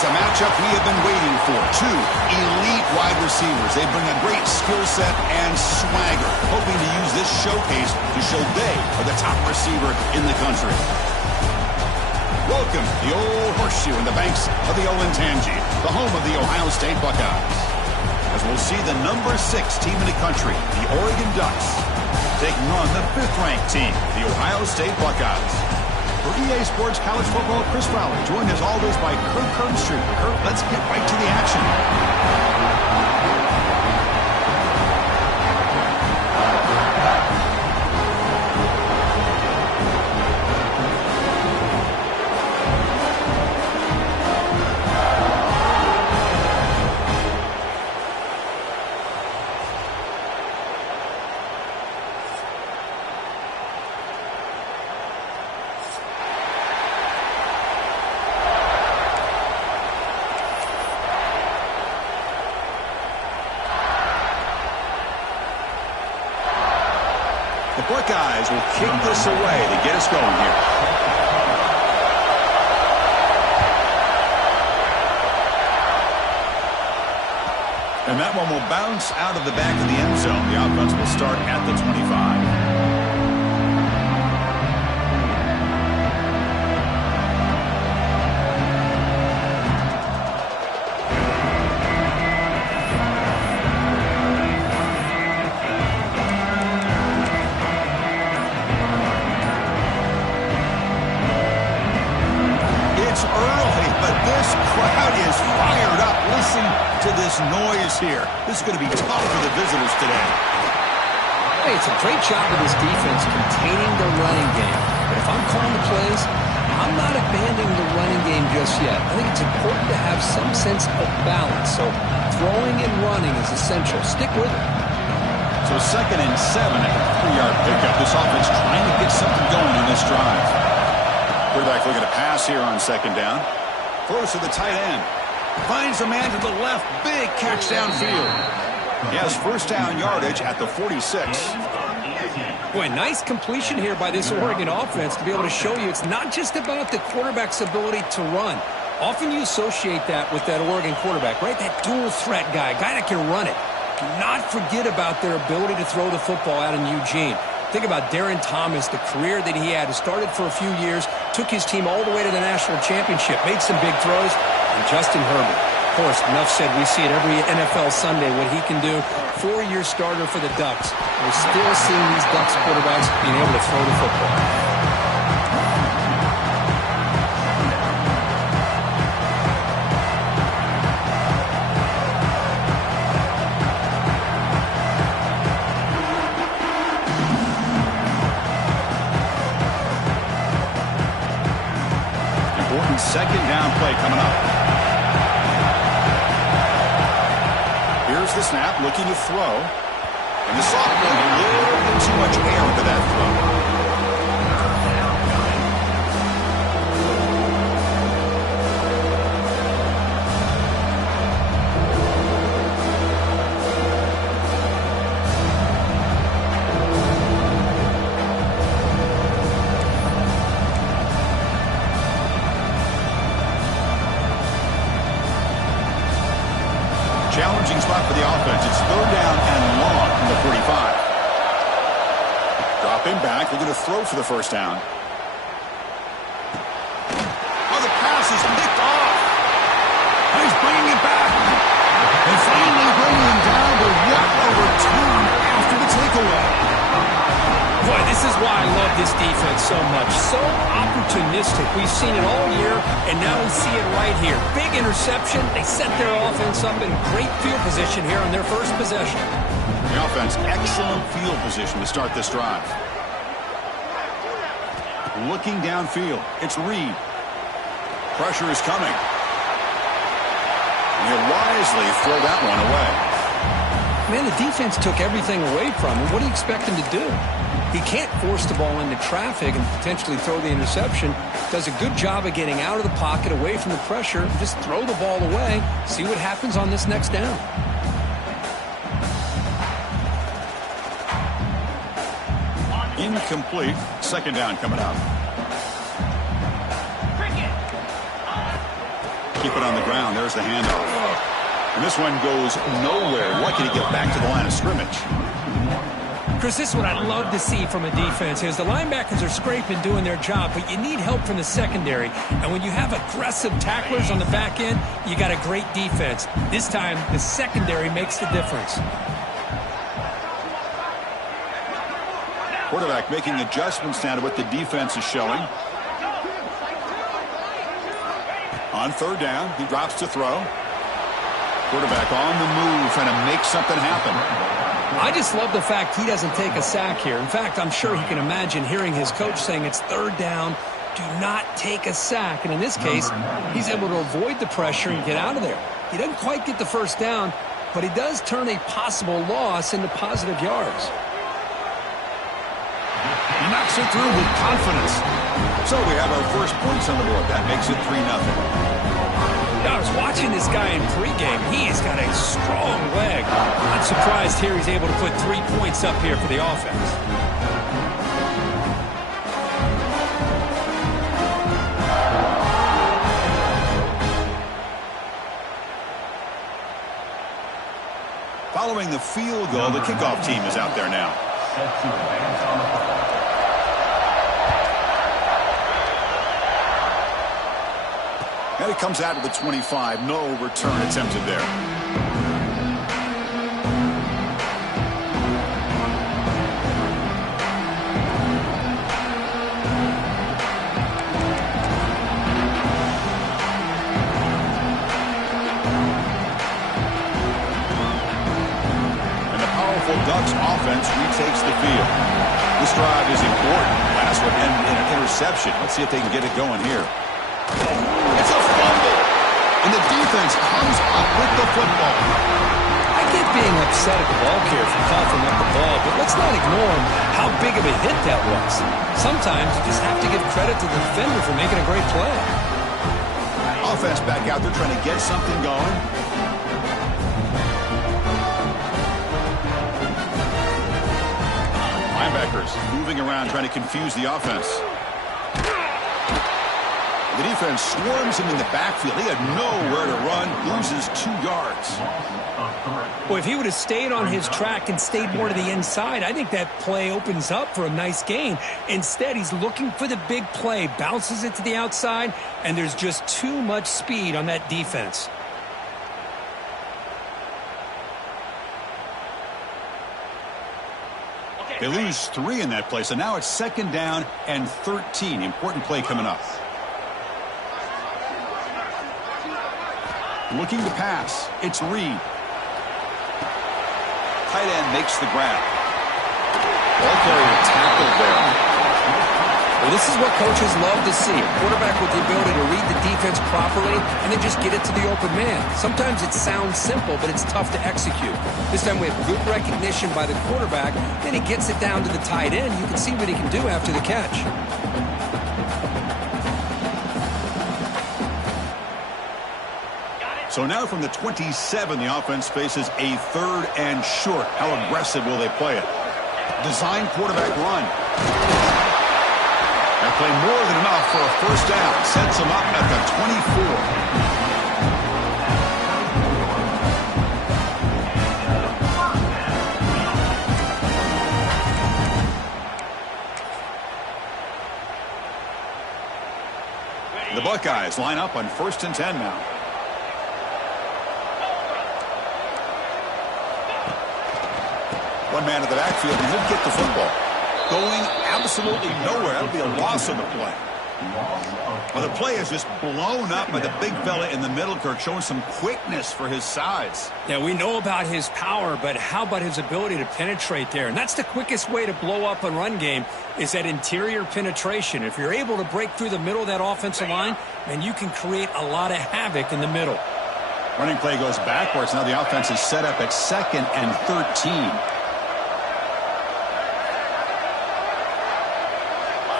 is a matchup we have been waiting for. Two elite wide receivers. They bring a great skill set and swagger, hoping to use this showcase to show they are the top receiver in the country. Welcome to the Old Horseshoe in the banks of the Olentangy, the home of the Ohio State Buckeyes. As we'll see the number 6 team in the country, the Oregon Ducks, taking on the 5th-ranked team, the Ohio State Buckeyes. For EA Sports College Football, Chris Fowler, joined as always by Kurt Kernstreet. Kurt, let's get right to the action. The Buckeyes will kick this away to get us going here. And that one will bounce out of the back of the end zone. The offense will start at the 25. Noise here. This is going to be tough for the visitors today. Hey, it's a great job of this defense containing the running game. But if I'm calling the plays, I'm not abandoning the running game just yet. I think it's important to have some sense of balance. So throwing and running is essential. Stick with it. So 2nd and 7 at the 3-yard pickup. This offense trying to get something going in this drive. Quarterback looking to pass here on 2nd down. Throws to the tight end. Finds a man to the left. Big catch downfield. He has 1st down yardage at the 46. Boy, nice completion here by this Oregon offense to be able to show you it's not just about the quarterback's ability to run. Often you associate that with that Oregon quarterback, right? That dual threat guy that can run it. Do not forget about their ability to throw the football out in Eugene. Think about Darren Thomas, the career that he had. He started for a few years, took his team all the way to the national championship, made some big throws. And Justin Herbert, of course, enough said. We see it every NFL Sunday, what he can do. 4-year starter for the Ducks. We're still seeing these Ducks quarterbacks being able to throw the football. Important 2nd down play coming up. Here's the snap, looking to throw. And the sophomore, a little bit too much air into that throw. Challenging spot for the offense. It's 3rd down and long from the 45. Dropping back, looking to throw for the 1st down. Oh, the pass is picked off. He's bringing it back. They finally bring him down, but what a return after the takeaway. Boy, this is why I love this defense so much. So opportunistic. We've seen it all year, and now we see it right here. Big interception. They set their offense up in great field position here on their first possession. The offense, excellent field position to start this drive. Looking downfield. It's Reed. Pressure is coming. And he'll wisely throw that one away. Man, the defense took everything away from him. What do you expect him to do? He can't force the ball into traffic and potentially throw the interception. Does a good job of getting out of the pocket, away from the pressure, and just throw the ball away. See what happens on this next down. Incomplete. 2nd down coming up. keep it on the ground. There's the handoff. And this one goes nowhere. Lucky to get back to the line of scrimmage. Chris, this is what I love to see from a defense is the linebackers are scraping, doing their job, but you need help from the secondary. And when you have aggressive tacklers on the back end, you got a great defense. This time, the secondary makes the difference. Quarterback making adjustments now to what the defense is showing. On third down, he drops to throw. Quarterback on the move, trying to make something happen. I just love the fact he doesn't take a sack here. In fact, I'm sure he can imagine hearing his coach saying it's third down, do not take a sack. And in this case, he's able to avoid the pressure and get out of there. He doesn't quite get the first down, but he does turn a possible loss into positive yards. He knocks it through with confidence. So we have our first points on the board. That makes it 3-0. I was watching this guy in pregame. He has got a strong leg. Not surprised here he's able to put 3 points up here for the offense. Following the field goal, the kickoff team is out there now. And it comes out of the 25. No return attempted there. And the powerful Ducks offense retakes the field. This drive is important. Last one ended in an interception. Let's see if they can get it going here. It's a fumble, and the defense comes up with the football. I get being upset at the ball carrier for coughing up the ball, but let's not ignore how big of a hit that was. Sometimes you just have to give credit to the defender for making a great play. Offense back out there trying to get something going. Linebackers moving around trying to confuse the offense. The defense swarms him in the backfield. He had nowhere to run, loses 2 yards. Well, if he would have stayed on his track and stayed more to the inside, I think that play opens up for a nice gain. Instead, he's looking for the big play, bounces it to the outside, and there's just too much speed on that defense. They lose 3 in that play, so now it's 2nd down and 13. Important play coming up. Looking to pass. It's Reed. Tight end makes the grab. Ball carrier tackled there. Well, this is what coaches love to see. A quarterback with the ability to read the defense properly and then just get it to the open man. Sometimes it sounds simple, but it's tough to execute. This time we have good recognition by the quarterback. Then he gets it down to the tight end. You can see what he can do after the catch. So now from the 27, the offense faces a 3rd and short. How aggressive will they play it? Design quarterback run. That play more than enough for a first down. Sets them up at the 24. The Buckeyes line up on 1st and 10 now. One man in the backfield, and he'll get the football. Going absolutely nowhere. That'll be a loss on the play. Well, the play is just blown up by the big fella in the middle, Kirk, showing some quickness for his size. Yeah, we know about his power, but how about his ability to penetrate there? And that's the quickest way to blow up a run game is that interior penetration. If you're able to break through the middle of that offensive line, then you can create a lot of havoc in the middle. Running play goes backwards. Now the offense is set up at 2nd and 13.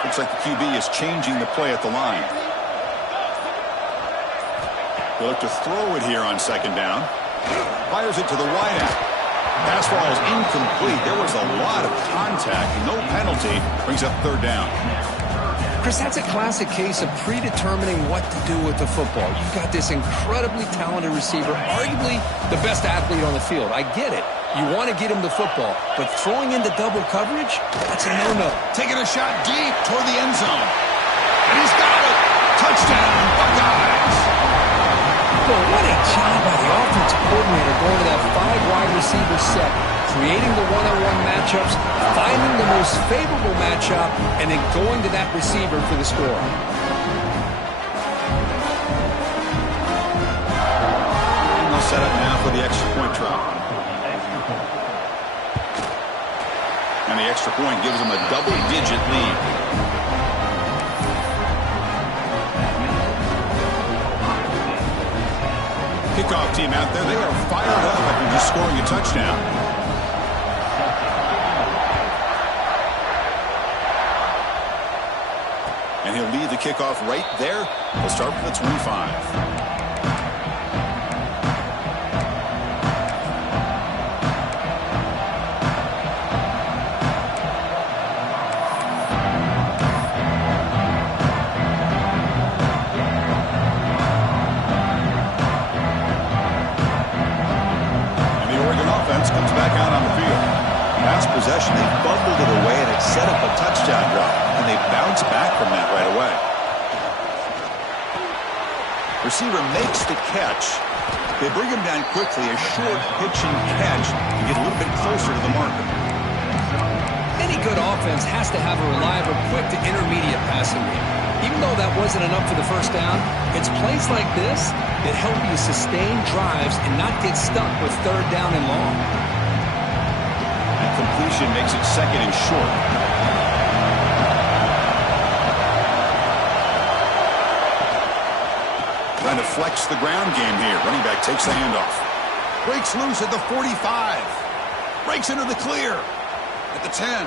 Looks like the QB is changing the play at the line. They'll look to throw it here on 2nd down. Fires it to the wideout. Pass ball is incomplete. There was a lot of contact. No penalty. Brings up 3rd down. Chris, that's a classic case of predetermining what to do with the football. You've got this incredibly talented receiver, arguably the best athlete on the field. I get it. You want to get him the football, but throwing into double coverage, that's a no-no. Taking a shot deep toward the end zone. And he's got it. Touchdown, Buckeyes. Well, what a job by the offensive coordinator going to that 5-wide receiver set, creating the one-on-one matchups, finding the most favorable matchup, and then going to that receiver for the score. And they'll set up now for the extra point drop. And the extra point gives them a double-digit lead. Kickoff team out there, they are fired up after just scoring a touchdown. And he'll lead the kickoff right there. He'll start from the 25. Comes back out on the field. Last possession, they fumbled it away, and it set up a touchdown drop, and they bounced back from that right away. Receiver makes the catch. They bring him down quickly, a short pitch and catch to get a little bit closer to the marker. Any good offense has to have a reliable, quick to intermediate passing game. Even though that wasn't enough for the first down, it's plays like this that help you sustain drives and not get stuck with third down and long. And completion makes it second and short. Trying to flex the ground game here. Running back takes the handoff. Breaks loose at the 45. Breaks into the clear. At the 10.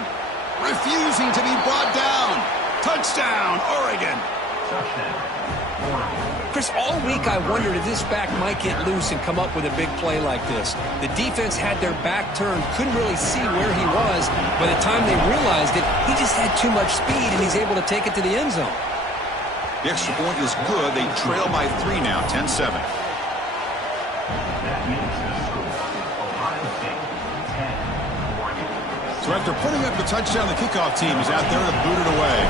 Refusing to be brought down. Touchdown, Oregon. Chris, all week I wondered if this back might get loose and come up with a big play like this. The defense had their back turned, couldn't really see where he was. By the time they realized it, he just had too much speed, and he's able to take it to the end zone. The extra point is good. They trail by 3 now, 10-7. So after putting up the touchdown, the kickoff team is out there to boot it away.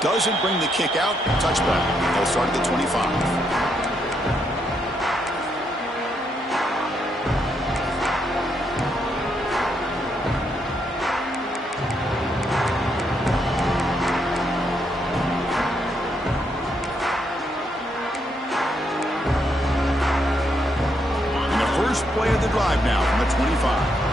Doesn't bring the kick out. Touchback. They'll start at the 25. First play of the drive now from the 25.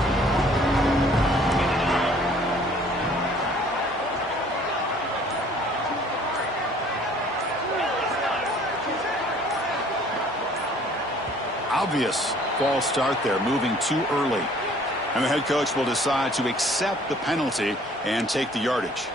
Obvious false start there, moving too early. And the head coach will decide to accept the penalty and take the yardage.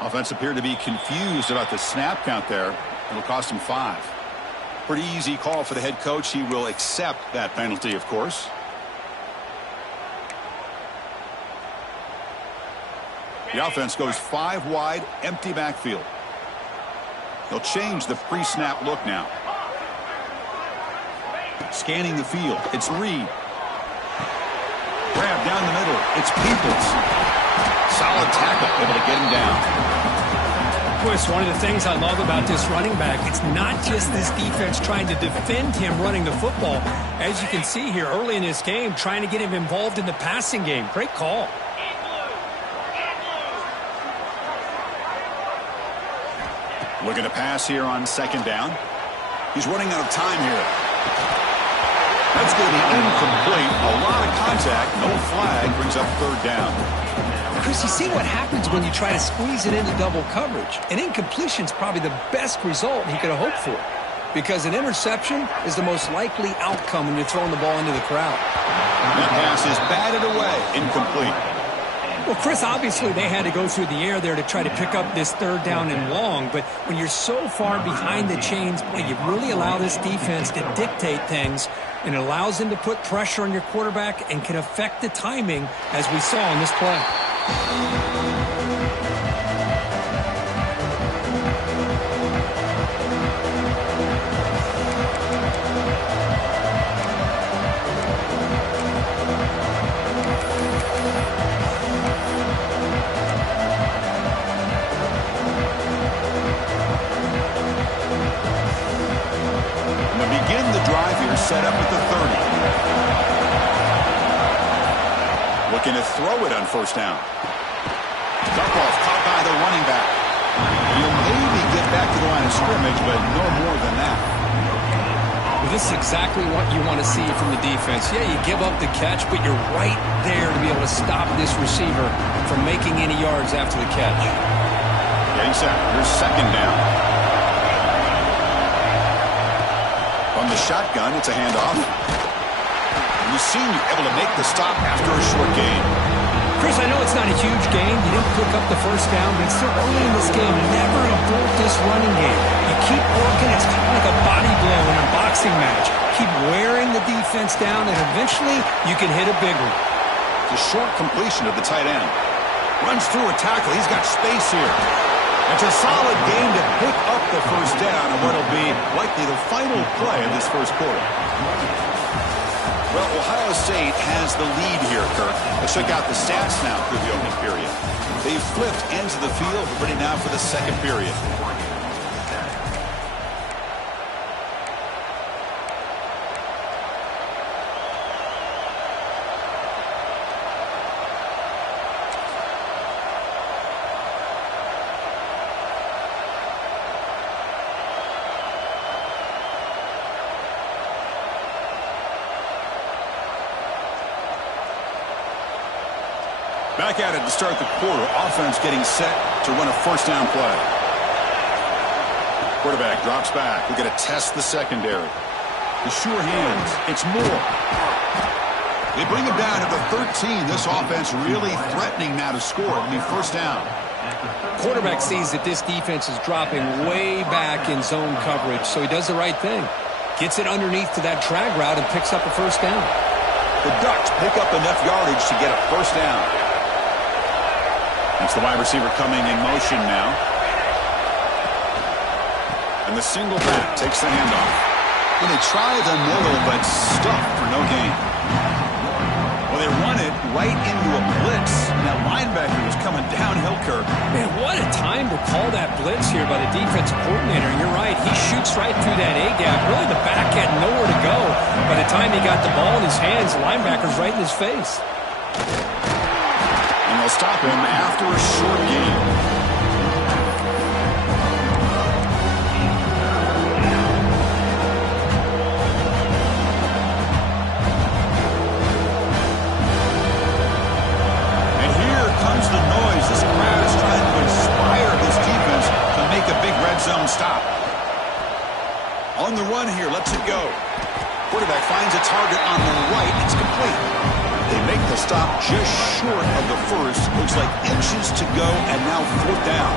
Offense appeared to be confused about the snap count there. It'll cost him 5. Pretty easy call for the head coach. He will accept that penalty, of course. The offense goes 5 wide, empty backfield. They'll change the pre-snap look now. Scanning the field. It's Reed. Grab down the middle. It's Peoples. Solid tackle, able to get him down. Chris, one of the things I love about this running back, it's not just this defense trying to defend him running the football. As you can see here early in this game, trying to get him involved in the passing game. Great call. Looking to pass here on second down. He's running out of time here. That's going to be incomplete. A lot of contact. No flag. Brings up third down. Chris, you see what happens when you try to squeeze it into double coverage. An incompletion's probably the best result he could have hoped for. because an interception is the most likely outcome when you're throwing the ball into the crowd. That pass is batted away, incomplete. Well, Chris, obviously they had to go through the air there to try to pick up this third down and long, but when you're so far behind the chains, boy, you really allow this defense to dictate things, and it allows them to put pressure on your quarterback and can affect the timing, as we saw in this play. Set up at the 30. Looking to throw it on first down. Dump-off caught by the running back. You'll maybe get back to the line of scrimmage, but no more than that. Well, this is exactly what you want to see from the defense. Yeah, you give up the catch, but you're right there to be able to stop this receiver from making any yards after the catch. Getting set. Here's second down. From the shotgun, it's a handoff. You've seen you able to make the stop after a short gain. Chris, I know it's not a huge gain. You didn't pick up the first down, but it's still early in this game. Never abort this running game. You keep working. It's kind of like a body blow in a boxing match. Keep wearing the defense down, and eventually you can hit a big one. It's a short completion of the tight end. Runs through a tackle. He's got space here. It's a solid game to pick up the first down in what will be likely the final play of this first quarter. Well, Ohio State has the lead here, Kirk. Let's check out the stats now through the opening period. They've flipped ends of the field, ready now for the second period. Back at it to start the quarter. Offense getting set to run a first down play. Quarterback drops back. We're going to test the secondary. The sure hands. It's Moore. They bring him down at the 13. This offense really threatening now to score. It'll be first down. Quarterback sees that this defense is dropping way back in zone coverage, so he does the right thing. Gets it underneath to that drag route and picks up a first down. The Ducks pick up enough yardage to get a first down. It's the wide receiver coming in motion now. And the single back takes the handoff. And they try the middle, but stuffed for no gain. Well, they run it right into a blitz. And that linebacker was coming downhill, Kirk. Man, what a time to call that blitz here by the defensive coordinator. You're right. He shoots right through that A-gap. Really, the back had nowhere to go. By the time he got the ball in his hands, the linebacker's right in his face. And they'll stop him after a short gain. And here comes the noise. This crowd is trying to inspire this defense to make a big red zone stop. On the run here, lets it go. Quarterback finds a target on the right. It's complete. They make the stop just short of the first. Looks like inches to go, and now fourth down.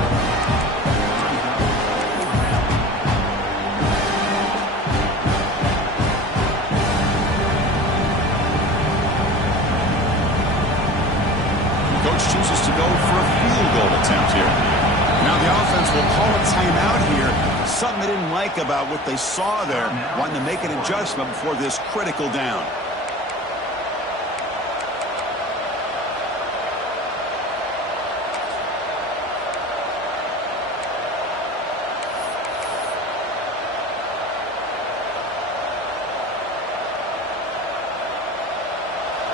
Coach chooses to go for a field goal attempt here. Now the offense will call a timeout here. Something they didn't like about what they saw there. Wanting to make an adjustment before this critical down.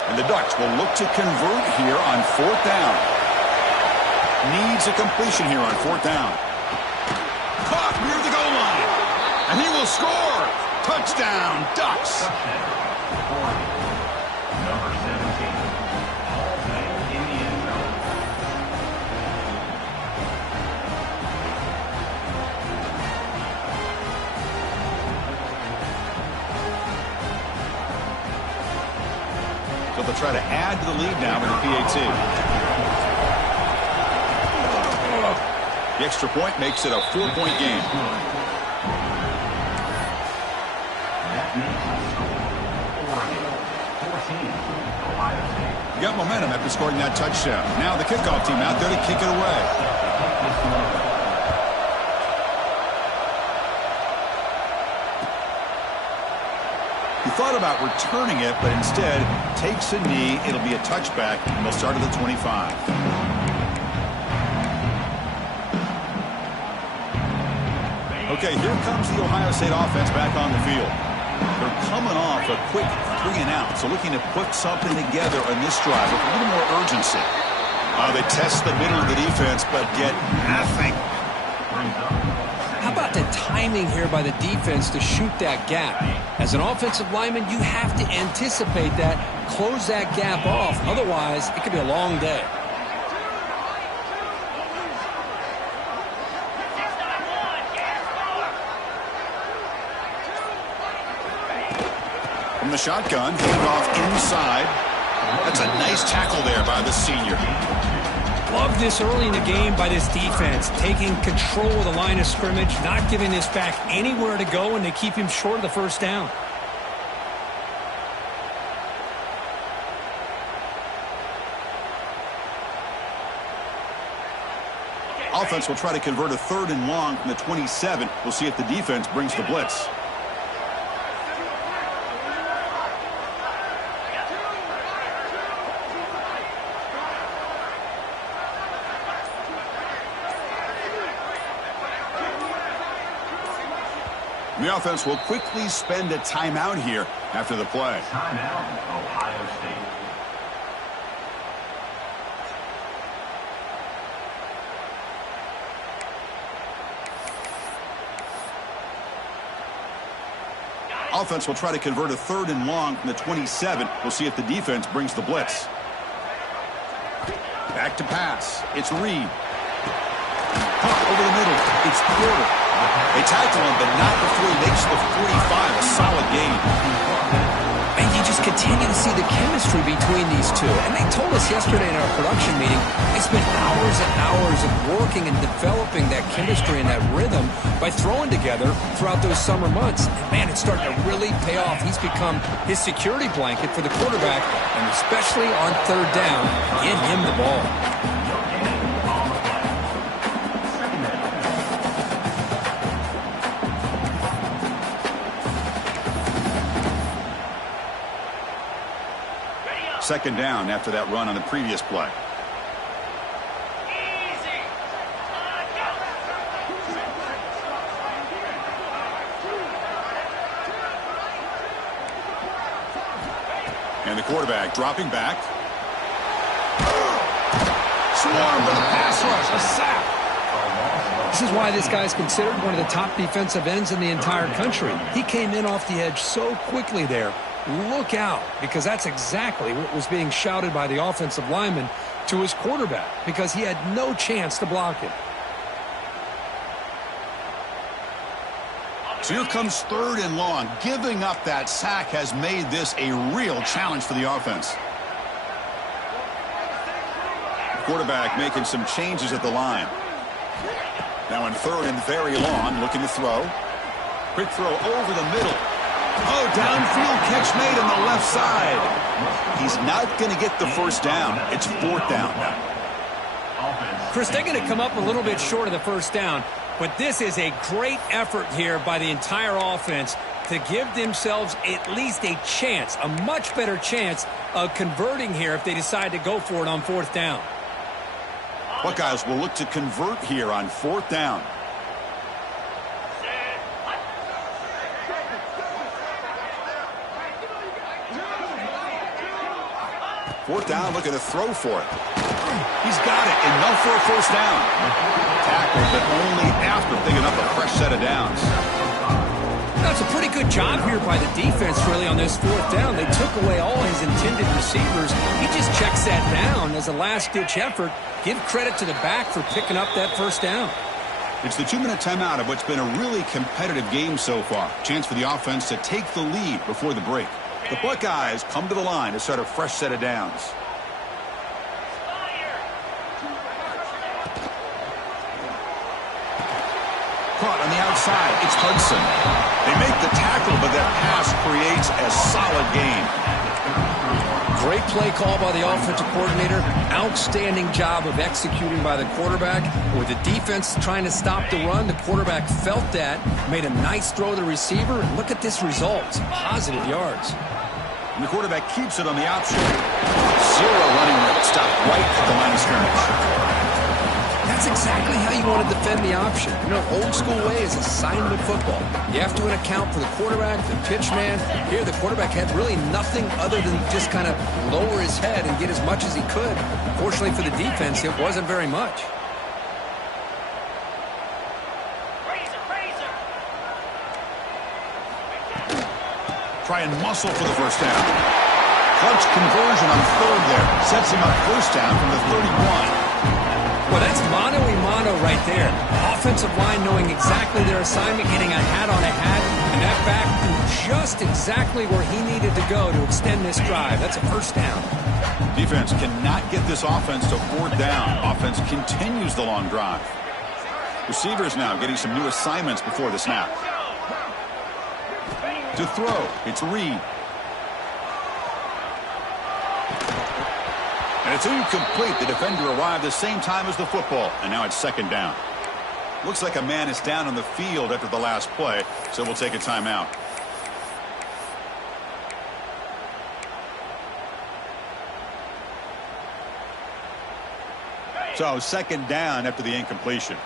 And the Ducks will look to convert here on fourth down. Needs a completion here on fourth down. Caught near the goal line. And he will score. Touchdown, Ducks. Number 17. All back in the end zone. but they'll try to add to the lead now with the PAT. The extra point makes it a 4-point game. Got momentum after scoring that touchdown. Now the kickoff team out there to kick it away. He thought about returning it, but instead takes a knee. It'll be a touchback, and they'll start at the 25. Okay, here comes the Ohio State offense back on the field. They're coming off a quick 3-and-out, so looking to put something together on this drive with a little more urgency. They test the middle of the defense, but get nothing. How about the timing here by the defense to shoot that gap? As an offensive lineman, you have to anticipate that, close that gap off. Otherwise, it could be a long day. From the shotgun, hand off inside. That's a nice tackle there by the senior. Love this early in the game by this defense, taking control of the line of scrimmage, not giving this back anywhere to go, and they keep him short of the first down. Offense will try to convert a 3rd and long from the 27. We'll see if the defense brings the blitz. The offense will quickly spend a timeout here after the play. Timeout, Ohio State. Offense will try to convert a 3rd and long from the 27. We'll see if the defense brings the blitz. Back to pass. It's Reed. Caught over the middle. It's Porter. They tackle him, but not before he makes the 45. A solid gain. And you just continue to see the chemistry between these two. And they told us yesterday in our production meeting, they spent hours and hours of working and developing that chemistry and that rhythm by throwing together throughout those summer months. And man, it's starting to really pay off. He's become his security blanket for the quarterback, and especially on 3rd down, get him the ball. Second down after that run on the previous play. And the quarterback dropping back. Swarm for the pass rush. A sack. This is why this guy's considered one of the top defensive ends in the entire country. He came in off the edge so quickly there. Look out, because that's exactly what was being shouted by the offensive lineman to his quarterback, because he had no chance to block it. So here comes 3rd and long. Giving up that sack has made this a real challenge for the offense. Quarterback making some changes at the line. Now in 3rd and very long, looking to throw. Quick throw over the middle. Oh, downfield catch made on the left side. He's not going to get the first down. It's 4th down. Chris, they're going to come up a little bit short of the first down, but this is a great effort here by the entire offense to give themselves at least a chance, a much better chance of converting here if they decide to go for it on 4th down. Buckeyes will look to convert here on 4th down. Fourth down, looking to throw for it. He's got it, enough for a first down. Tackled, but only after picking up a fresh set of downs. That's a pretty good job here by the defense, really, on this 4th down. They took away all his intended receivers. He just checks that down as a last-ditch effort. Give credit to the back for picking up that first down. It's the 2-minute timeout of what's been a really competitive game so far. Chance for the offense to take the lead before the break. The Buckeyes come to the line to start a fresh set of downs. Caught on the outside. It's Hudson. They make the tackle, but that pass creates a solid gain. Great play call by the offensive coordinator. Outstanding job of executing by the quarterback. With the defense trying to stop the run, the quarterback felt that, made a nice throw to the receiver, and look at this result. Positive yards. And the quarterback keeps it on the option. Zero running room. Stopped right at the line of scrimmage. That's exactly how you want to defend the option. You know, old school way is assignment football. You have to account for the quarterback, the pitch man. Here, the quarterback had really nothing other than just kind of lower his head and get as much as he could. Fortunately for the defense, it wasn't very much. Try and muscle for the first down. Clutch conversion on third there. Sets him up first down from the 31. Well, that's mano-a-mano right there. Offensive line knowing exactly their assignment, getting a hat on a hat, and that back threw just exactly where he needed to go to extend this drive. That's a first down. Defense cannot get this offense to fourth down. Offense continues the long drive. Receivers now getting some new assignments before the snap. To throw, it's Reed. And it's incomplete. The defender arrived the same time as the football, and now it's second down. Looks like a man is down on the field after the last play, so we'll take a timeout. So second down after the incompletion.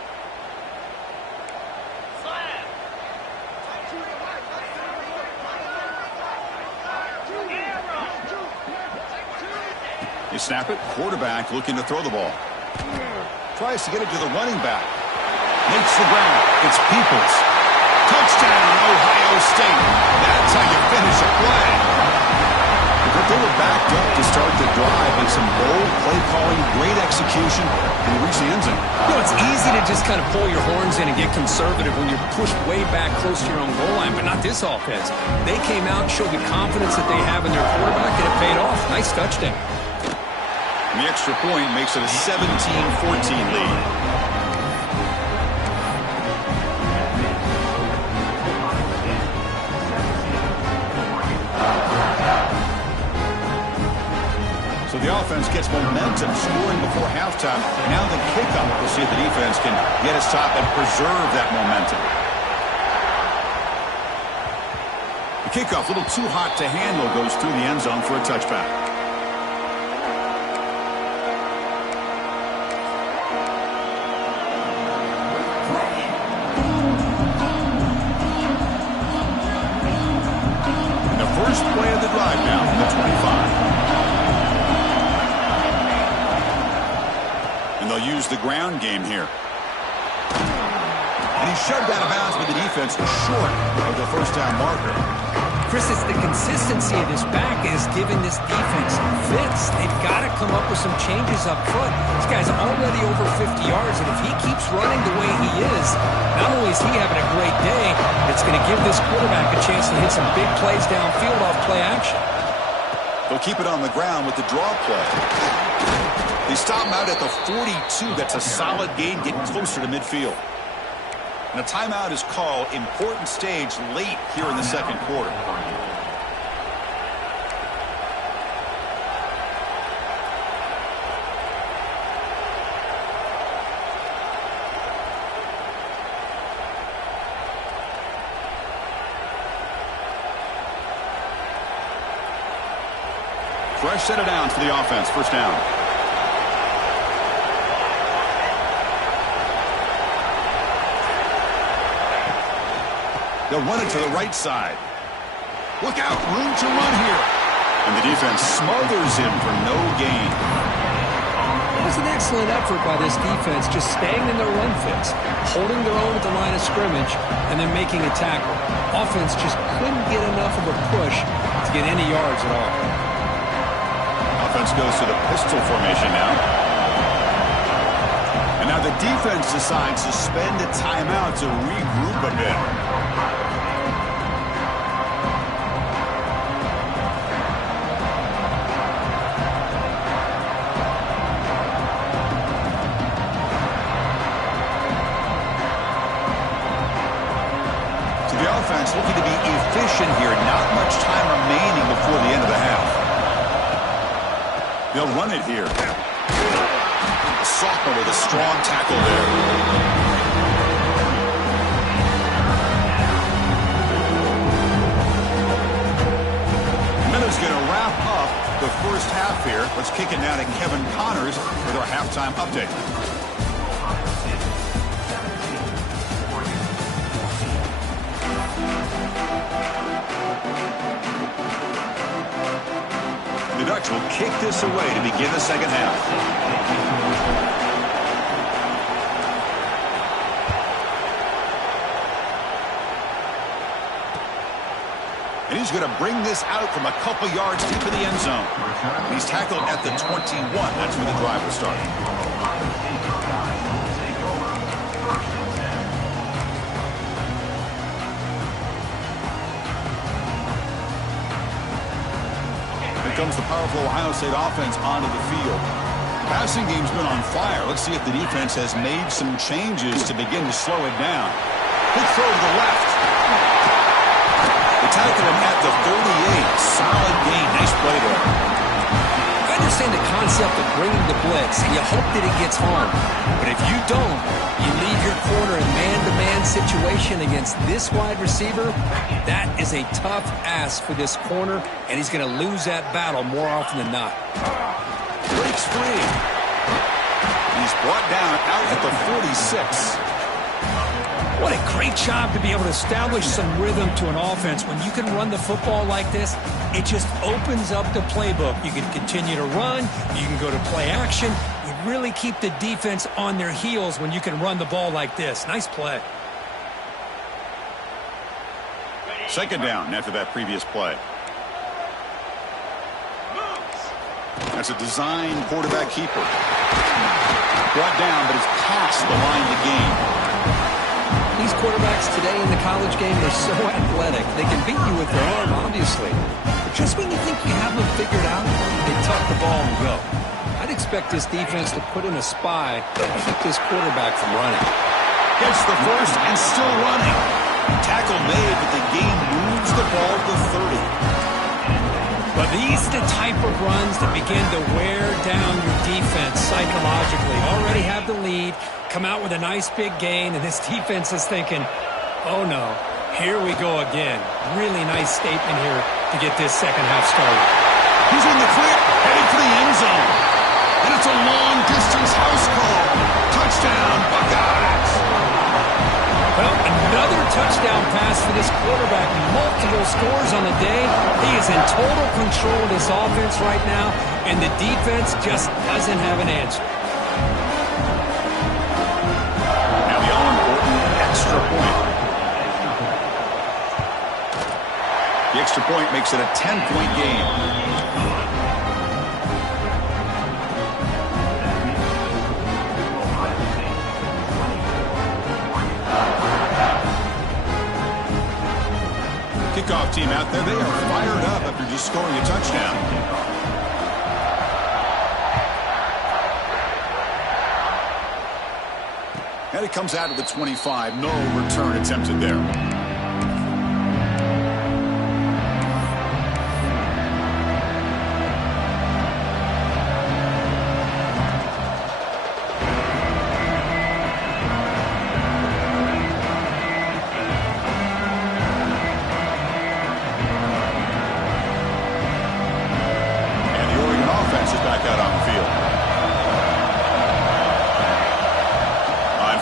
They snap it. Quarterback looking to throw the ball. Tries to get it to the running back. Makes the ground. It's Peoples. Touchdown, Ohio State. That's how you finish a play. But they were backed up to start the drive and some bold play calling, great execution, and reach the end zone. You know, it's easy to just kind of pull your horns in and get conservative when you're pushed way back close to your own goal line, but not this offense. They came out and showed the confidence that they have in their quarterback, and it paid off. Nice touchdown. And the extra point makes it a 17-14 lead. So the offense gets momentum, scoring before halftime. Now the kickoff, we'll see if the defense can get a stop and preserve that momentum. The kickoff, a little too hot to handle, goes through the end zone for a touchback. First play of the drive now from the 25. And they'll use the ground game here. And he's shoved out of bounds, but the defense is short of the first down marker. Chris, it's the consistency of this back is giving this defense fits. They've got to come up with some changes up front. This guy's already over 50 yards, and if he keeps running the way he is, not only is he having a great day, it's going to give this quarterback a chance to hit some big plays downfield off play action. They'll keep it on the ground with the draw play. They stop him out at the 42. That's a solid gain, getting closer to midfield. And a timeout is called. Important stage late here in the second quarter. Fresh set of downs for the offense. First down. They'll run it to the right side. Look out, room to run here. And the defense smothers him for no gain. It was an excellent effort by this defense, just staying in their run fits, holding their own at the line of scrimmage, and then making a tackle. Offense just couldn't get enough of a push to get any yards at all. Offense goes to the pistol formation now. And now the defense decides to spend a timeout to regroup a bit. offense looking to be efficient here. Not much time remaining before the end of the half. They'll run it here. Sophomore with a strong tackle there. Miller's going to wrap up the first half here. Let's kick it now to Kevin Connors with our halftime update. The Ducks will kick this away to begin the second half. And he's going to bring this out from a couple yards deep in the end zone. He's tackled at the 21. That's where the drive will start. Here comes the powerful Ohio State offense onto the field. Passing game's been on fire. Let's see if the defense has made some changes to begin to slow it down. Big throw to the left. They tackle him at the 38. Solid gain. Nice play there. I understand the concept of bringing the blitz, and you hope that it gets home. But if you don't, you leave your corner in man-to-man situation against this wide receiver. That is a tough ask for this corner, and he's going to lose that battle more often than not. Breaks free. He's brought down out at the 46. What a great job to be able to establish some rhythm to an offense. When you can run the football like this, it just opens up the playbook. You can continue to run. You can go to play action. You really keep the defense on their heels when you can run the ball like this. Nice play. Second down after that previous play. That's a design quarterback keeper. Brought down, but it's past the line of the game. These quarterbacks today in the college game, they're so athletic. They can beat you with their arm, obviously. But just when you think you have them figured out, they tuck the ball and go. I'd expect this defense to put in a spy to keep this quarterback from running. Gets the first and still running. Tackle made, but the game moves the ball to 30. But these are the type of runs that begin to wear down your defense psychologically. Already have the lead, come out with a nice big gain, and this defense is thinking, oh no, here we go again. Really nice statement here to get this second half started. He's in the clear, heading for the end zone. And it's a long-distance house call. Touchdown, Buckeyes! Well, another touchdown pass for this quarterback. Multiple scores on the day. He is in total control of this offense right now, and the defense just doesn't have an answer. Now the all-important extra point. The extra point makes it a 10-point game. Kickoff team out there, they are fired up after just scoring a touchdown. And it comes out of the 25. No return attempted there.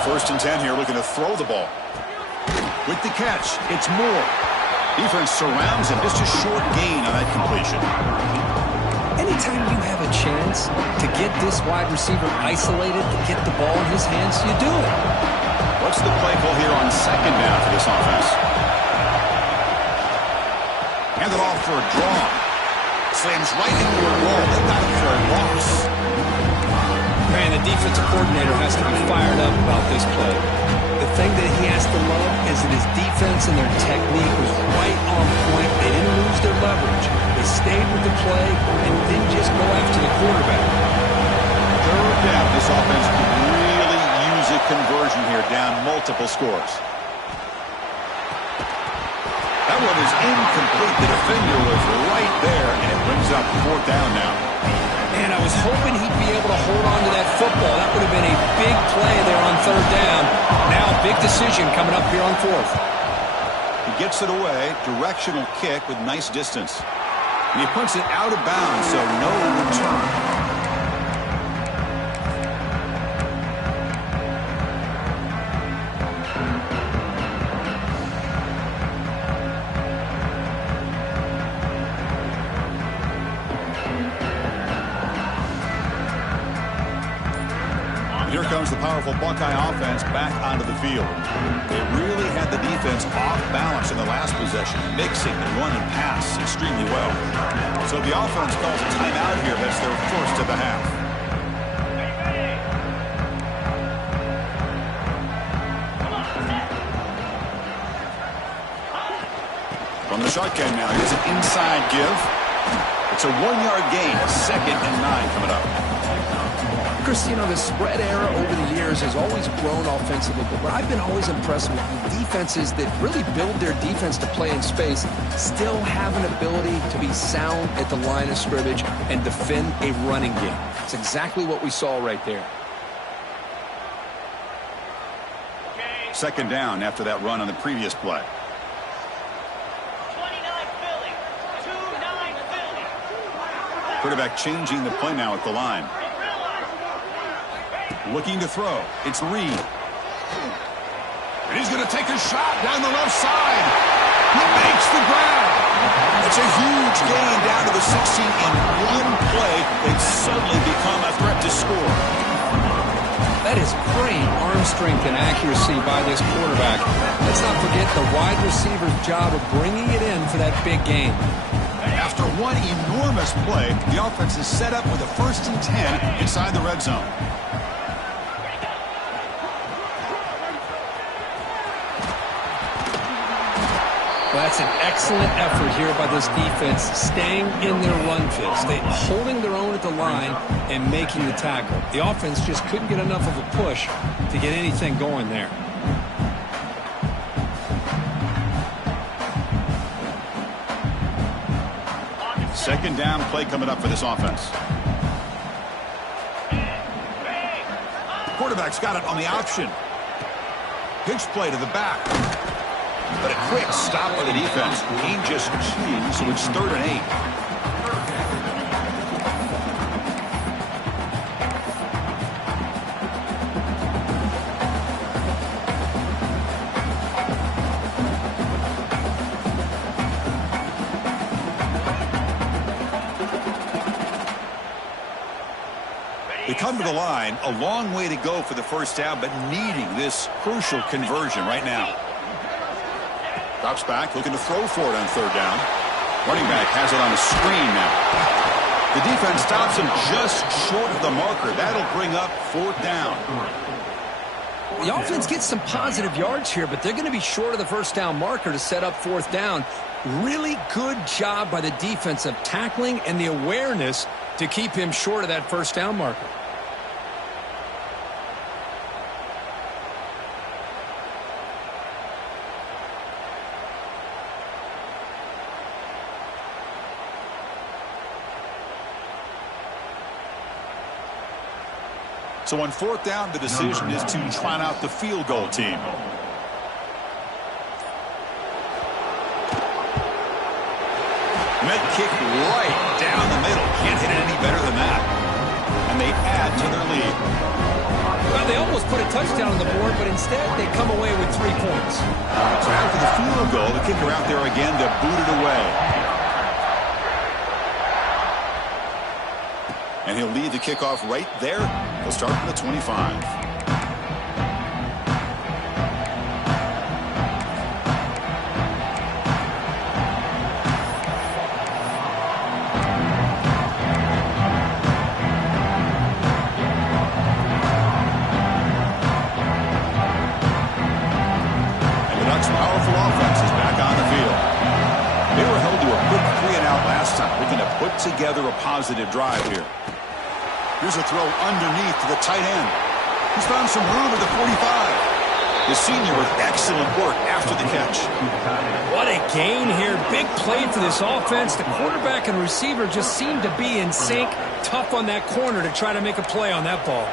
First and 10 here, looking to throw the ball. With the catch, it's Moore. Defense surrounds him. Just a short gain on that completion. Anytime you have a chance to get this wide receiver isolated, to get the ball in his hands, you do it. What's the play call here on second down for this offense? Hand it off for a draw. Slams right into a wall. They got it for a loss. Man, the defensive coordinator has to be fired up about this play. The thing that he has to love is that his defense and their technique was right on point. They didn't lose their leverage. They stayed with the play and didn't just go after the quarterback. Third down, this offense could really use a conversion here, down multiple scores. That one is incomplete. The defender was right there, and it brings up 4th down now. And I was hoping he'd be able to hold on to that football. That would have been a big play there on 3rd down. Now a big decision coming up here on 4th. He gets it away. Directional kick with nice distance. And he puts it out of bounds, so no return. Here comes the powerful Buckeye offense back onto the field. They really had the defense off balance in the last possession, mixing the run and pass extremely well. So the offense calls a timeout here. That's their first of the half. From the shotgun now, here's an inside give. It's a 1-yard gain, 2nd and 9 coming up. Chris, you know, the spread era over the years has always grown offensively, but what I've been always impressed with the defenses that really build their defense to play in space still have an ability to be sound at the line of scrimmage and defend a running game. It's exactly what we saw right there. 2nd down after that run on the previous play. 29 Philly. 2-9 Philly. Quarterback changing the play now at the line. Looking to throw. It's Reed. And he's going to take a shot down the left side. He makes the grab. It's a huge gain down to the 16 in one play. They've suddenly become a threat to score. That is great arm strength and accuracy by this quarterback. Let's not forget the wide receiver's job of bringing it in for that big game. After one enormous play, the offense is set up with a 1st and 10 inside the red zone. Well, that's an excellent effort here by this defense, staying in their run fits, holding their own at the line and making the tackle. The offense just couldn't get enough of a push to get anything going there. Second down play coming up for this offense. Quarterback's got it on the option. Pitch play to the back. But a quick stop by the defense. Gain just 2, so it's 3rd and 8. They come to the line, a long way to go for the 1st down, but needing this crucial conversion right now. Drops back, looking to throw for it on 3rd down. Running back has it on a screen now. The defense stops him just short of the marker. That'll bring up 4th down. The offense gets some positive yards here, but they're going to be short of the 1st down marker to set up 4th down. Really good job by the defense of tackling and the awareness to keep him short of that 1st down marker. So on 4th down, the decision is to try out the field goal team. Med kick right down the middle. Can't hit it any better than that. And they add to their lead. Well, they almost put a touchdown on the board, but instead they come away with 3 points. So after the field goal, the kicker out there again to boot it away. And he'll lead the kickoff right there. He'll start from the 25. Powerful offense is back on the field. They were held to a quick 3-and-out last time, looking to put together a positive drive here. Here's a throw underneath to the tight end. He's found some room at the 45. The senior with excellent work after the catch. What a gain here. Big play for this offense. The quarterback and receiver just seem to be in sync. Tough on that corner to try to make a play on that ball.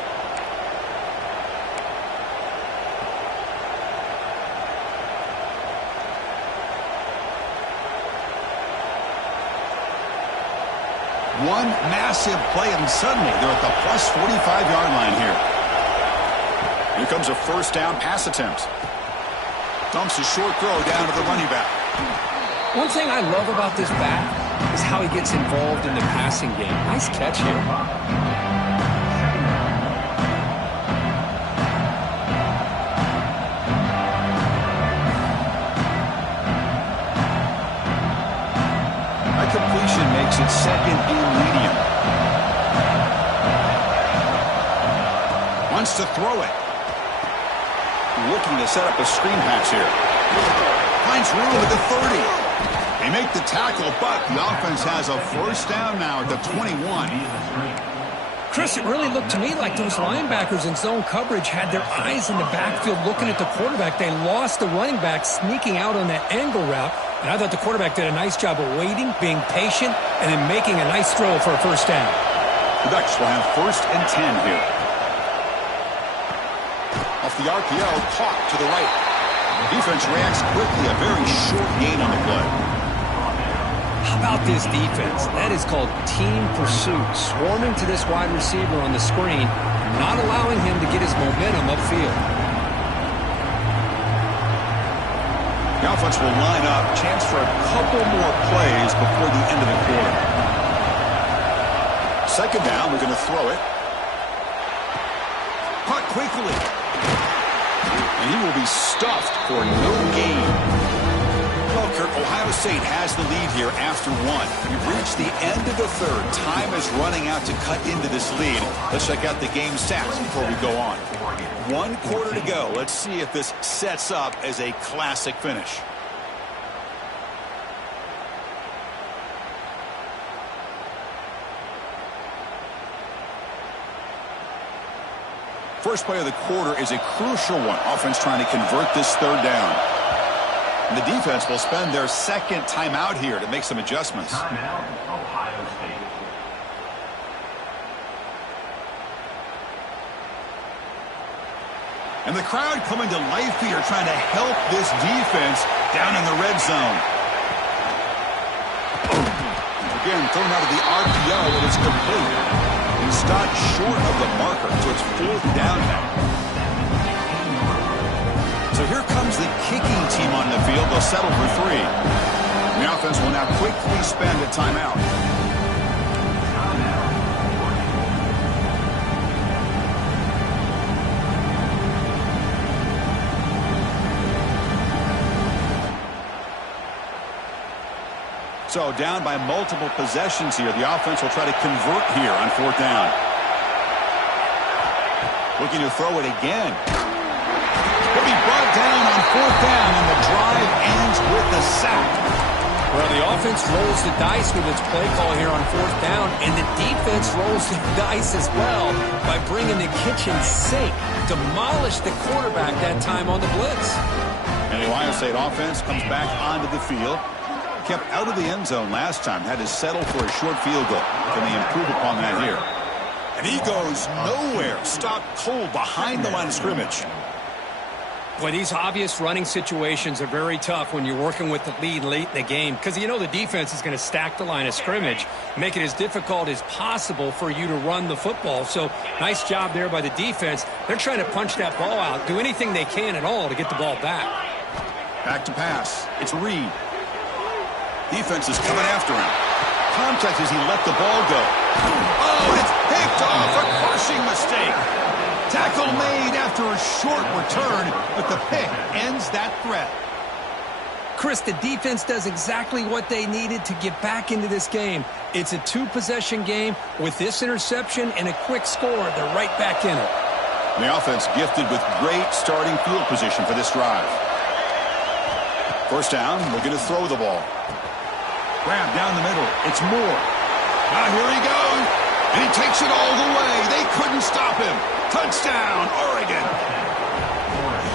One massive play, and suddenly they're at the plus 45-yard line here. Here comes a first down pass attempt. Dumps a short throw down to the running back. One thing I love about this back is how he gets involved in the passing game. Nice catch here. Completion makes it second and medium. Wants to throw it. Looking to set up a screen pass here. Finds room at the 30. They make the tackle, but the offense has a first down now at the 21. Chris, it really looked to me like those linebackers in zone coverage had their eyes in the backfield looking at the quarterback. They lost the running back sneaking out on that angle route. And I thought the quarterback did a nice job of waiting, being patient, and then making a nice throw for a first down. The Ducks will have first and 10 here. Off the RPO, caught to the right. The defense reacts quickly, a very short gain on the play. How about this defense? That is called team pursuit. Swarming to this wide receiver on the screen, not allowing him to get his momentum upfield. The offense will line up, chance for a couple more plays before the end of the quarter. Second down, we're going to throw it. Caught quickly. And he will be stuffed for no gain. Well, Kirk, Ohio State has the lead here after one. We've reached the end of the third. Time is running out to cut into this lead. Let's check out the game stats before we go on. 1 quarter to go. Let's see if this sets up as a classic finish. First play of the quarter is a crucial one. Offense trying to convert this third down. And the defense will spend their second timeout here to make some adjustments. Timeout, Ohio State. And the crowd coming to life here, trying to help this defense down in the red zone. Again, thrown out of the RPO, and it's complete. He stopped short of the marker, so it's fourth down now. So here comes the kicking team on the field. They'll settle for 3. The offense will now quickly spend a timeout. So down by multiple possessions here. The offense will try to convert here on fourth down. Looking to throw it again. He'll be brought down on fourth down, and the drive ends with a sack. Well, the offense rolls the dice with its play call here on fourth down, and the defense rolls the dice as well by bringing the kitchen sink. Demolished the quarterback that time on the blitz. And the Ohio State offense comes back onto the field. Kept out of the end zone last time. Had to settle for a short field goal. Can they improve upon that here? And he goes nowhere. Stopped cold behind the line of scrimmage. Boy, these obvious running situations are very tough when you're working with the lead late in the game, because you know the defense is going to stack the line of scrimmage, make it as difficult as possible for you to run the football. So nice job there by the defense. They're trying to punch that ball out, do anything they can at all to get the ball back. Back to pass. It's Reed. Defense is coming after him. Contact as he let the ball go. Oh, it's picked off. A crushing mistake. Tackle made after a short return, but the pick ends that threat. Chris, the defense does exactly what they needed to get back into this game. It's a 2-possession game. With this interception and a quick score, they're right back in it. And the offense gifted with great starting field position for this drive. First down, we're going to throw the ball. Grab down the middle. It's Moore. Now here he goes. And he takes it all the way. They couldn't stop him. Touchdown, Oregon.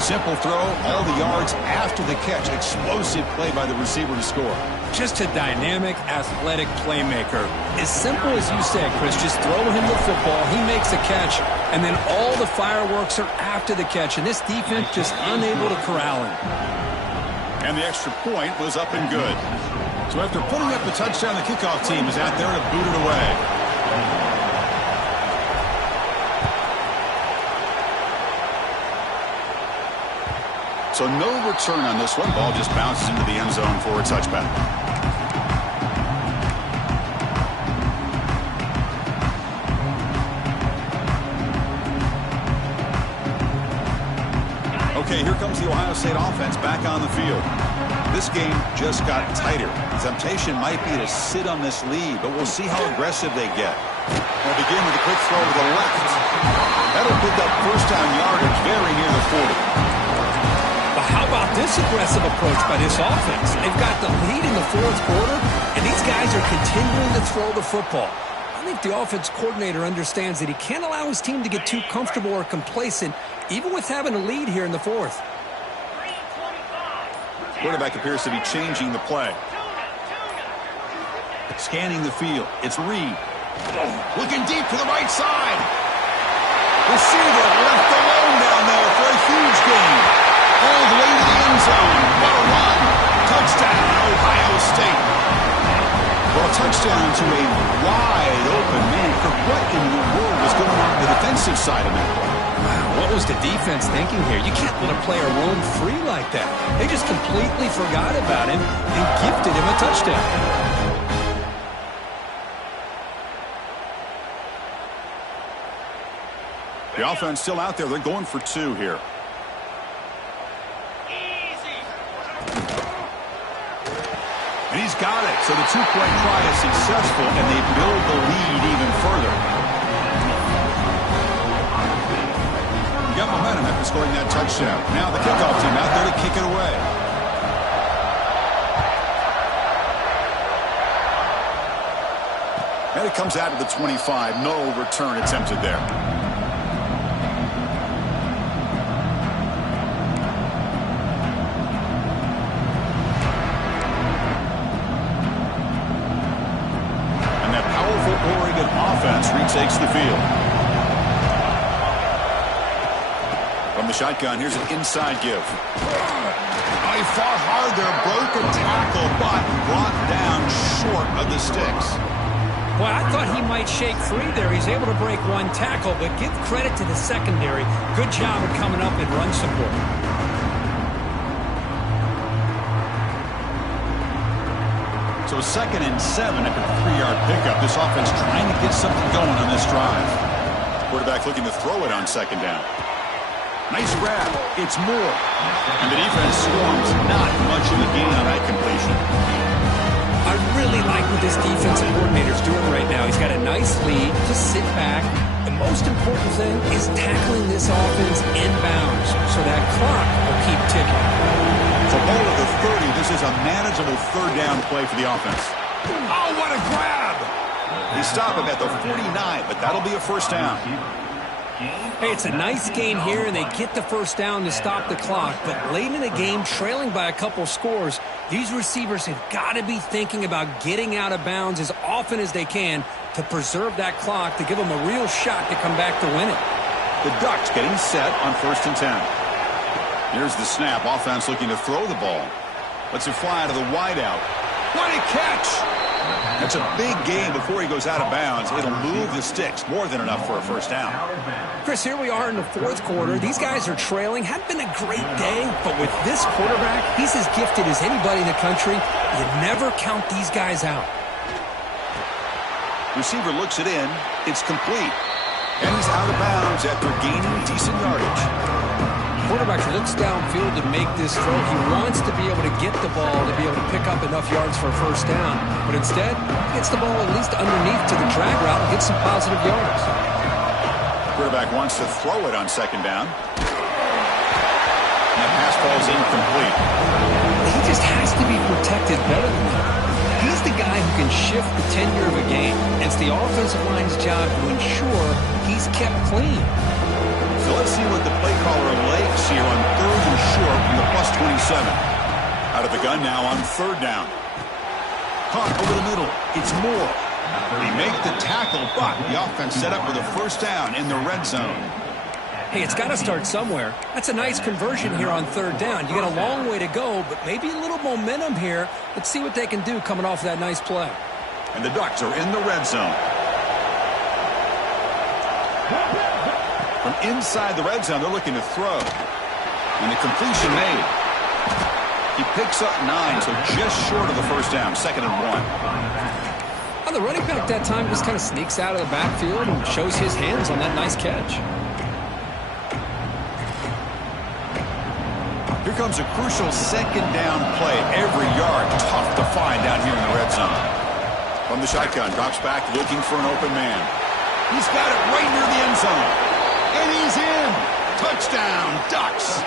Simple throw, all the yards after the catch. Explosive play by the receiver to score. Just a dynamic, athletic playmaker. As simple as you said, Chris, just throw him the football, he makes a catch, and then all the fireworks are after the catch, and this defense just unable to corral him. And the extra point was up and good. So after putting up the touchdown, the kickoff team is out there to boot it away. So no return on this one. Ball just bounces into the end zone for a touchback. Okay, here comes the Ohio State offense back on the field. This game just got tighter. The temptation might be to sit on this lead, but we'll see how aggressive they get. They'll begin with a quick throw to the left. That'll pick up first down yardage very near the 40. How about this aggressive approach by this offense? They've got the lead in the fourth quarter, and these guys are continuing to throw the football. I think the offense coordinator understands that he can't allow his team to get too comfortable or complacent, even with having a lead here in the fourth. Quarterback appears to be changing the play. Scanning the field. It's Reed. Looking deep to the right side. Receiver left alone down there for a huge gain. All the way to the end zone. What a run. Touchdown, Ohio State. Well, a touchdown to a wide open man. What in the world was going on the defensive side of that play? Wow, what was the defense thinking here? You can't let a player roam free like that. They just completely forgot about him and gifted him a touchdown. The offense still out there. They're going for two here. And he's got it. So the two-point try is successful, and they build the lead even further. You got momentum after scoring that touchdown. Now the kickoff team out there to kick it away. And it comes out to the 25. No return attempted there. Oregon offense retakes the field. From the shotgun, here's an inside give. He fought hard there, broke a tackle, but brought down short of the sticks. Well, I thought he might shake free there. He's able to break one tackle, but give credit to the secondary. Good job of coming up in run support. So 2nd and 7 after the 3-yard pickup. This offense trying to get something going on this drive. Quarterback looking to throw it on 2nd down. Nice grab. It's Moore. And the defense storms. Not much of a gain on that completion. I really like what this defensive coordinator's doing right now. He's got a nice lead. Just sit back. The most important thing is tackling this offense inbounds so that clock will keep ticking. So ball at the 30. This is a manageable 3rd down play for the offense. Oh, what a grab! They stop him at the 49, but that'll be a first down. Hey, it's a nice gain here, and they get the first down to stop the clock. But late in the game, trailing by a couple scores, these receivers have got to be thinking about getting out of bounds as often as they can to preserve that clock, to give them a real shot to come back to win it. The Ducks getting set on 1st and 10. Here's the snap. Offense looking to throw the ball. Lets it fly to the wideout. What a catch! That's a big gain before he goes out of bounds. It'll move the sticks. More than enough for a first down. Chris, here we are in the 4th quarter. These guys are trailing. Hadn't been a great day, but with this quarterback, he's as gifted as anybody in the country. You never count these guys out. Receiver looks it in. It's complete. And he's out of bounds after gaining decent yardage. Quarterback looks downfield to make this throw. He wants to be able to get the ball to be able to pick up enough yards for a first down. But instead, he gets the ball at least underneath to the drag route and gets some positive yards. Quarterback wants to throw it on 2nd down. And that pass falls incomplete. He just has to be protected better than that. He's the guy who can shift the tenure of a game. It's the offensive line's job to ensure he's kept clean. So let's see what the play caller likes here on 3rd and short from the +27. Out of the gun now on 3rd down. Caught over the middle. It's Moore. He make the tackle, but the offense set up with a 1st down in the red zone. Hey, it's got to start somewhere. That's a nice conversion here on 3rd down. You got a long way to go, but maybe a little momentum here. Let's see what they can do coming off that nice play. And the Ducks are in the red zone. From inside the red zone, they're looking to throw. And the completion made. He picks up 9, so just short of the 1st down, 2nd and 1. Well, the running back that time just kind of sneaks out of the backfield and shows his hands on that nice catch. Here comes a crucial 2nd down play. Every yard tough to find down here in the red zone. From the shotgun, drops back looking for an open man. He's got it right near the end zone. And he's in. Touchdown, Ducks.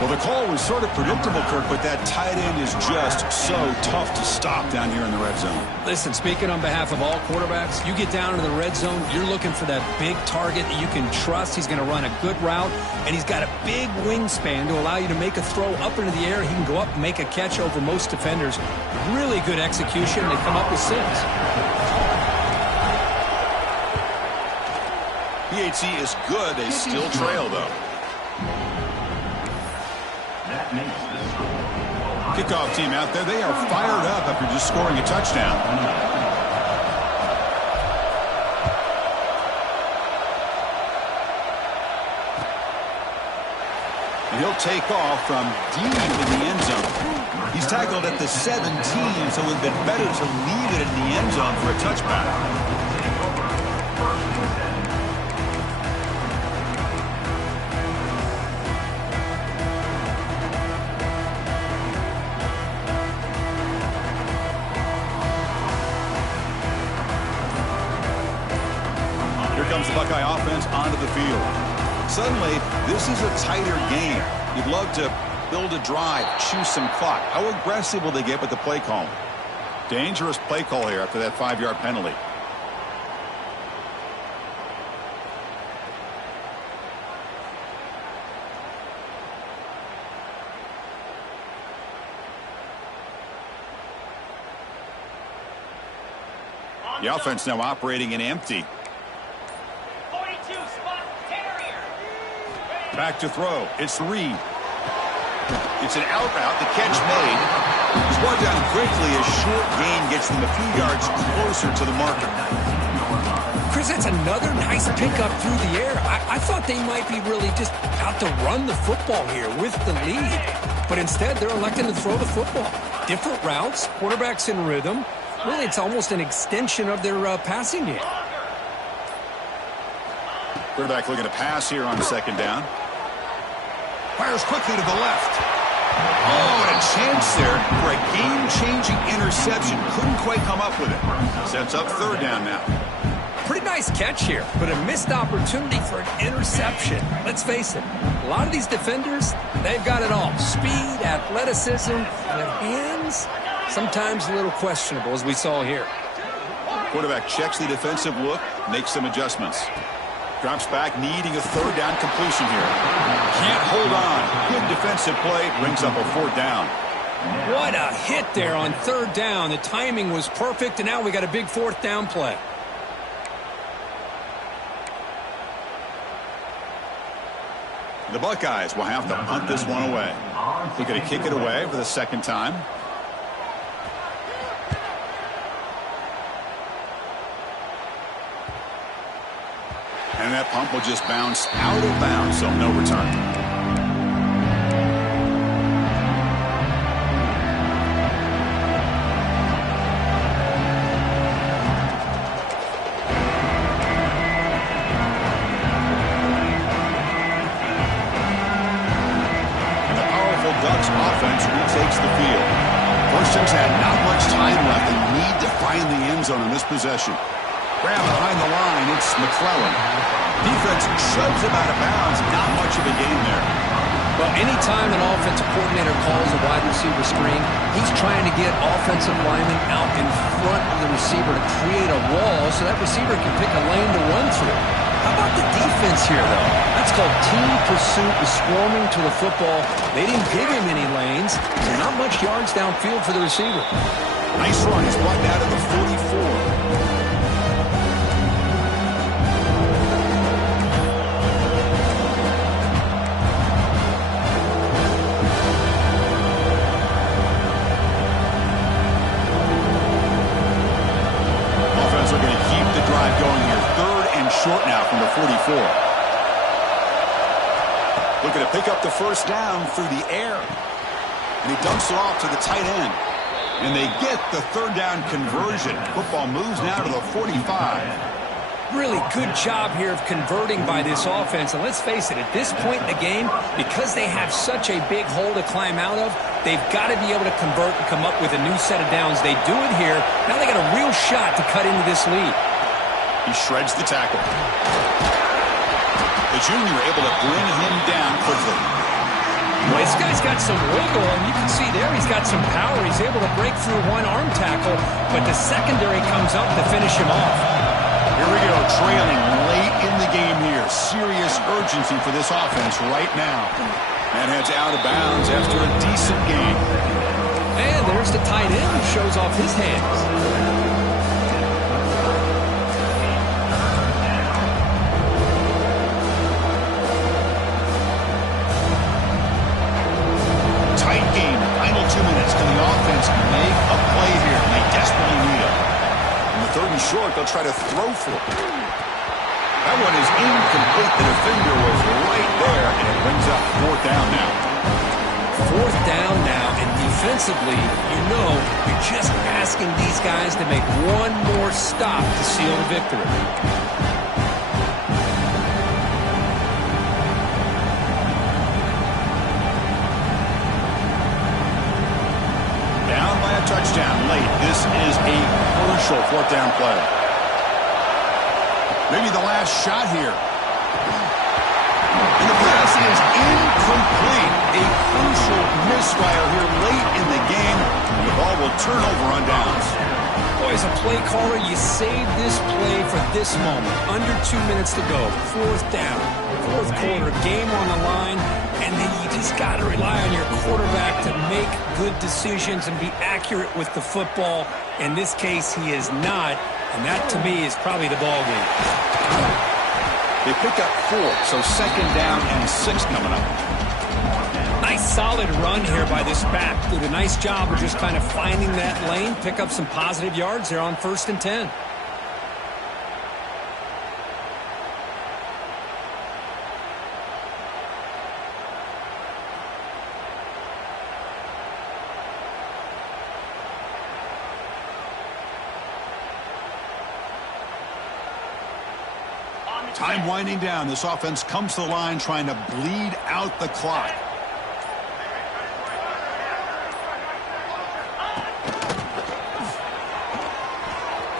Well, the call was sort of predictable, Kirk, but that tight end is just so tough to stop down here in the red zone. Listen, speaking on behalf of all quarterbacks, you get down into the red zone, you're looking for that big target that you can trust. He's going to run a good route, and he's got a big wingspan to allow you to make a throw up into the air. He can go up and make a catch over most defenders. Really good execution. They come up with 6. PHC is good. They still trail, though. Kickoff team out there. They are fired up after just scoring a touchdown. And he'll take off from deep in the end zone. He's tackled at the 17, so it would have been better to leave it in the end zone for a touchback. Comes the Buckeye offense onto the field. Suddenly, this is a tighter game. You'd love to build a drive, choose some clock. How aggressive will they get with the play call? Dangerous play call here after that 5-yard penalty. The offense now operating in empty. Back to throw. It's Reed. It's an out route. The catch made. He's brought down quickly. A short gain gets them a few yards closer to the marker. Chris, that's another nice pickup through the air. I thought they might be really just out to run the football here with the lead. But instead, they're electing to throw the football. Different routes, quarterbacks in rhythm. Really, it's almost an extension of their passing game. Quarterback looking to pass here on 2nd down. Fires quickly to the left. Oh, and a chance there for a game-changing interception. Couldn't quite come up with it. Sets up 3rd down now. Pretty nice catch here, but a missed opportunity for an interception. Let's face it, a lot of these defenders, they've got it all. Speed, athleticism, and hands, sometimes a little questionable, as we saw here. Quarterback checks the defensive look, makes some adjustments. Drops back, needing a 3rd down completion here. Can't hold on. Good defensive play, brings up a 4th down. What a hit there on 3rd down. The timing was perfect, and now we got a big 4th down play. The Buckeyes will have to punt this one away. They're going to kick it away for the 2nd time. And that pump will just bounce out of bounds, so no return. And the powerful Ducks offense retakes the field. First team's had not much time left. They need to find the end zone in this possession. Grab behind the line, it's McClellan. Defense shoves him out of bounds. Not much of a gain there. Well, anytime an offensive coordinator calls a wide receiver screen, he's trying to get offensive linemen out in front of the receiver to create a wall so that receiver can pick a lane to run through. How about the defense here, though? That's called team pursuit and swarming to the football. They didn't give him any lanes, so not much yards downfield for the receiver. Nice run. He's brought down to the 44. Offense are going to keep the drive going here. Third and short now from the 44. Looking to pick up the first down through the air. And he dumps it off to the tight end. And they get the third down conversion. Football moves now to the 45. Really good job here of converting by this offense. And let's face it, at this point in the game, because they have such a big hole to climb out of, they've got to be able to convert and come up with a new set of downs. They do it here. Now they got a real shot to cut into this lead. He shreds the tackle. The junior able to bring him down quickly. Well, this guy's got some wiggle, and you can see there he's got some power. He's able to break through one arm tackle, but the secondary comes up to finish him off. Here we go, trailing late in the game here. Serious urgency for this offense right now. And heads out of bounds after a decent game. And there's the tight end who shows off his hands. Tight game. Final 2 minutes. Can the offense make a play here? And they desperately need it. On the third and short, they'll try to throw for it. That one is incomplete. The defender was right there, and it brings up fourth down now. Fourth down now, and defensively, you're just asking these guys to make one more stop to seal the victory. Down by a touchdown late. This is a crucial fourth down play. Maybe the last shot here. And the pass is incomplete. A crucial misfire here late in the game. And the ball will turn over on downs. Boy, as a play caller, you save this play for this moment. Under 2 minutes to go. Fourth down. Fourth quarter. Game on the line. And then you just got to rely on your quarterback to make good decisions and be accurate with the football. In this case, he is not. And that, to me, is probably the ball game. They pick up 4, so second down and 6 coming up. Nice solid run here by this back. Did a nice job of just kind of finding that lane, pick up some positive yards there on 1st and 10. Time winding down. This offense comes to the line trying to bleed out the clock.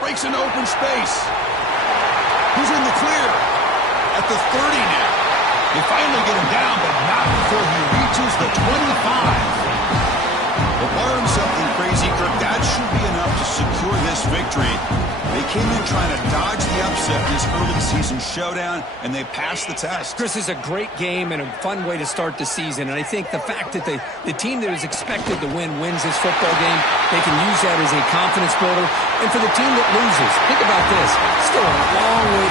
Breaks into open space. Who's in the clear? At the 30 now. They finally get him down, but not before he reaches the 25. But learn something crazy, Kirk. That should be enough to secure this victory. They came in trying to dodge the upset in this early season showdown, and they passed the test. Chris, is a great game and a fun way to start the season. And I think the fact that the team that is expected to win wins this football game, they can use that as a confidence builder. And for the team that loses, think about this. Still a long way to